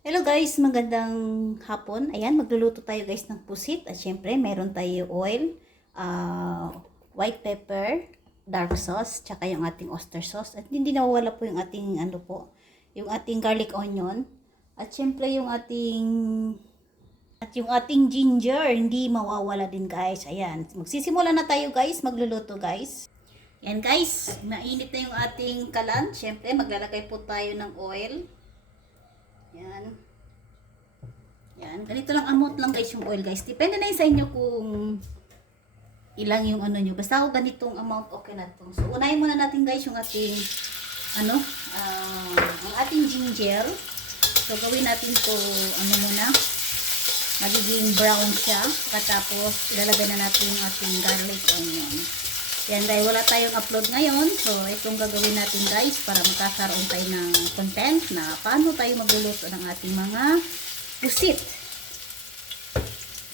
Hello guys, magandang hapon. Ayan, magluluto tayo guys ng pusit. At syempre, meron tayo oil, white pepper, dark sauce, tsaka yung ating oyster sauce. At hindi nawawala po yung ating yung ating garlic onion. At syempre yung ating ginger, hindi mawawala din guys. Ayan, magsisimula na tayo guys, magluluto guys. Yan guys, mainit na yung ating kalan. Syempre, maglalagay po tayo ng oil. Yan. Yan. Ganito lang amount lang guys yung oil guys. Depende na yun sa inyo kung ilang yung ano nyo. Basta ako ganitong amount okay na to. So unahin muna natin guys yung ating ang ating ginger. So gawin natin to muna. Magiging brown siya. Katapos ilalagay na natin yung ating garlic onion. Yan dahil wala tayong upload ngayon. So itong gagawin natin guys para magkakaroon tayo ng content na paano tayo magluluto ng ating mga pusit.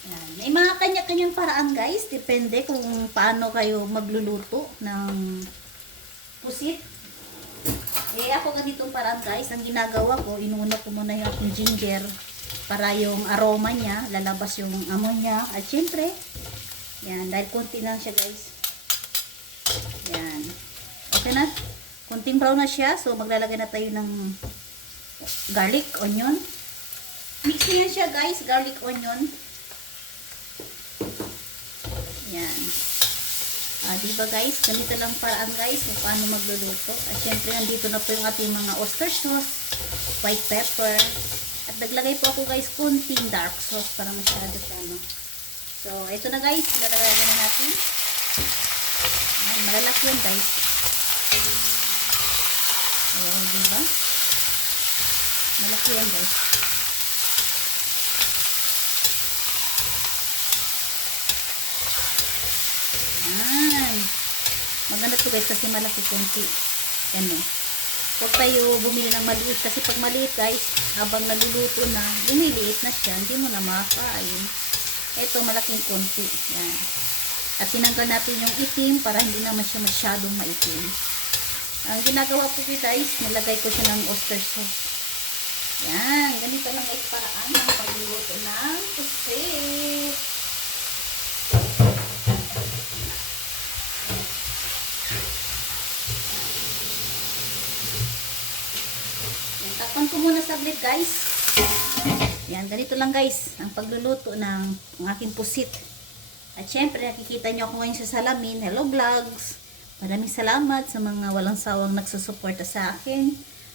Yan. May mga kanya-kanyang paraan guys. Depende kung paano kayo magluluto ng pusit. Eh ako ganitong paraan guys. Ang ginagawa ko, inuuna ko muna yung ating ginger para yung aroma niya, lalabas yung amoy niya. At syempre, yan, dahil konti lang siya guys. Yan. Okay na? Konting brown na siya. So maglalagay na tayo ng garlic, onion. Mix niya siya guys, garlic, onion. Yan. Diba guys, ganito lang paraan guys kung paano magluluto. At syempre, nandito na po yung ating mga oyster sauce, white pepper. At naglagay po ako guys, kunting dark sauce para masyado siya, no? So, ito na guys, ilalagay na natin. Yan, malalaki yan guys. So, diba? Malaki yan guys. Yan. Maganda to guys kasi malaki konti. Yan o. Huwag tayo bumili ng maliit kasi pag maliit guys, habang naluluto na, bumiliit na siya, hindi mo na makakain. Ito malaking konti. Yan. At tinanggal natin yung itim para hindi naman siya masyadong maitim. Ang ginagawa ko guys, nilagay ko siya ng oyster sauce. Yan. Ganito lang guys paraan ng pagluluto ng pusit. Takpan ko muna saglit guys. Yan, ganito lang guys ang pagluluto ng aking pusit. At syempre nakikita nyo ako ngayon sa salamin. Hello vlogs. Maraming salamat sa mga walang sawang nagsusuporta sa akin.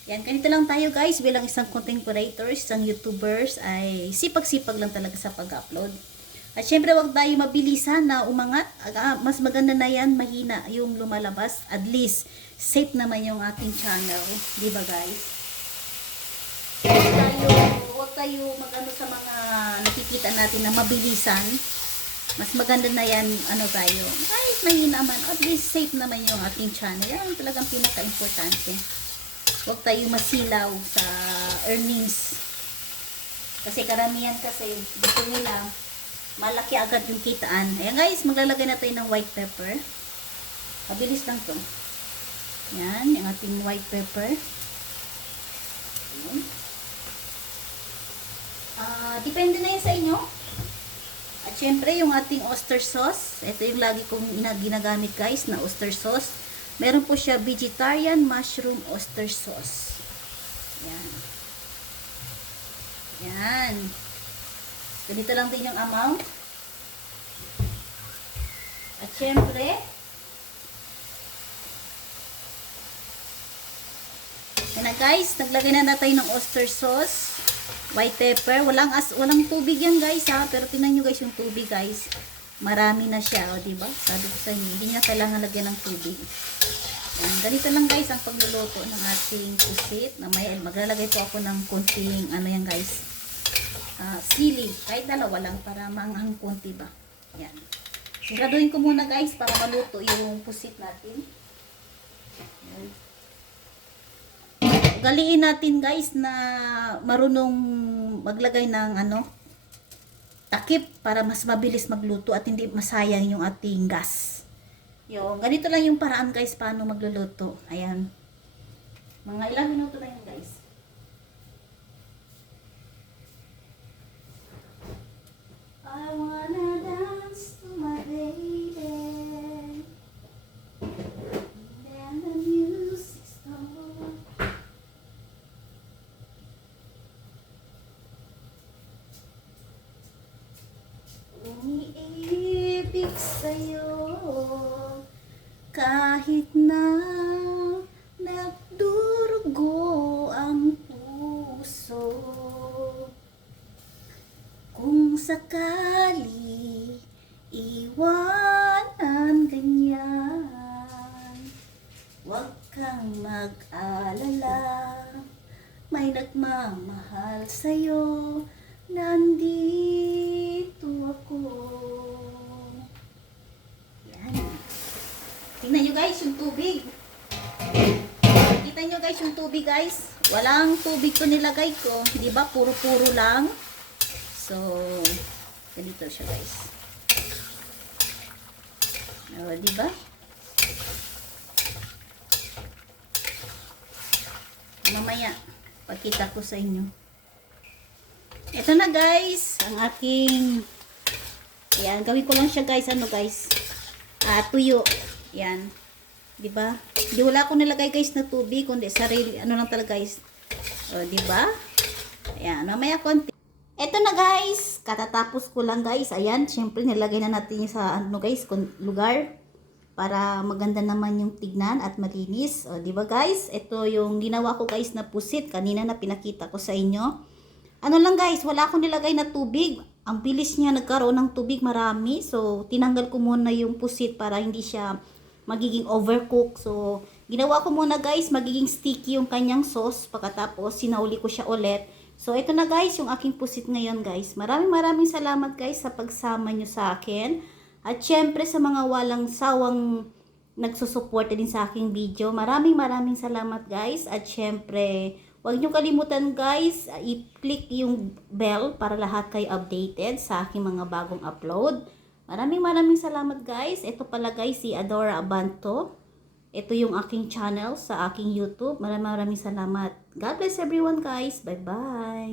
Yan, ganito lang tayo guys bilang isang content creators, isang YouTubers ay sipag-sipag lang talaga sa pag-upload. At syempre wag tayo mabilisan na umangat. Mas maganda na yan, mahina yung lumalabas. At least safe naman yung ating channel. Diba guys? Huwag tayo magano sa mga nakikita natin na mabilisan. Mas maganda na yan, tayo. Kahit mahina naman, at least safe naman yung ating channel. Yan talagang pinaka-importante. Huwag tayo masilaw sa earnings. Kasi karamihan kasi, gusto nila, malaki agad yung kitaan. Ayan guys, maglalagay na tayo ng white pepper. Mabilis lang to. Yan, yung ating white pepper. Ayan. Depende na yun sa inyo. At syempre, yung ating oyster sauce. Ito yung lagi kong ginagamit guys na oyster sauce. Meron po siya vegetarian mushroom oyster sauce. Yan. Yan. Ganito lang din yung amount. At syempre, yan na guys, naglagay na natin ng oyster sauce. White pepper, walang tubig yan guys ha, pero tingnan nyo guys yung tubig guys, marami na siya, o diba, sabi ko sa inyo, hindi niya kailangan lagyan ng tubig. Yan, ganito lang guys ang pagluluto ng ating pusit, na maglalagay po ako ng konting, yan guys, sili, kahit dalawa lang para maanghang konti ba. Yan, siguraduhin ko muna guys para maluto yung pusit natin. Yan. Galiin natin guys na marunong maglagay ng takip para mas mabilis magluto at hindi masayang yung ating gas. Yung ganito lang yung paraan guys paano magluluto. Ayan. Mga ilang minuto na yun guys. sa'yo. Kahit na nagdurugo ang puso, kung sakali iwanan ganyan, huwag kang mag-alala, may nagmamahal sa'yo, nandito ako. Yan. Tingnan nyo guys yung tubig. Kita nyo guys yung tubig guys. Walang tubig to nilagay ko. Diba? Puro-puro lang. So, ganito siya guys. O, diba? Mamaya, pagkita ko sa inyo. Ito na guys, ang aking, yan, gawin ko lang siya guys, ano guys, tuyo, yan, diba? Di wala ko nilagay guys na tubig, kundi sarili, ano lang talaga guys, o diba? Ayan, mamaya konti. Ito na guys, katatapos ko lang guys, ayan, syempre nilagay na natin yung sa, ano guys, lugar, para maganda naman yung tignan at malinis. O, di ba guys? Ito yung ginawa ko guys na pusit. Kanina na pinakita ko sa inyo. Ano lang guys, wala akong nilagay na tubig. Ang bilis niya nagkaroon ng tubig marami. So, tinanggal ko muna yung pusit para hindi siya magiging overcook. So, ginawa ko muna guys, magiging sticky yung kanyang sauce. Pagkatapos, sinauli ko siya ulit. So, ito na guys, yung aking pusit ngayon guys. Maraming salamat guys sa pagsama nyo sa akin. At syempre sa mga walang sawang nagsusuporta din sa aking video. Maraming salamat guys. At syempre, huwag nyo kalimutan guys, i-click yung bell para lahat kayo updated sa aking mga bagong upload. Maraming salamat guys. Ito pala guys, si Adora Abanto. Ito yung aking channel sa aking YouTube. Maraming salamat. God bless everyone guys. Bye bye.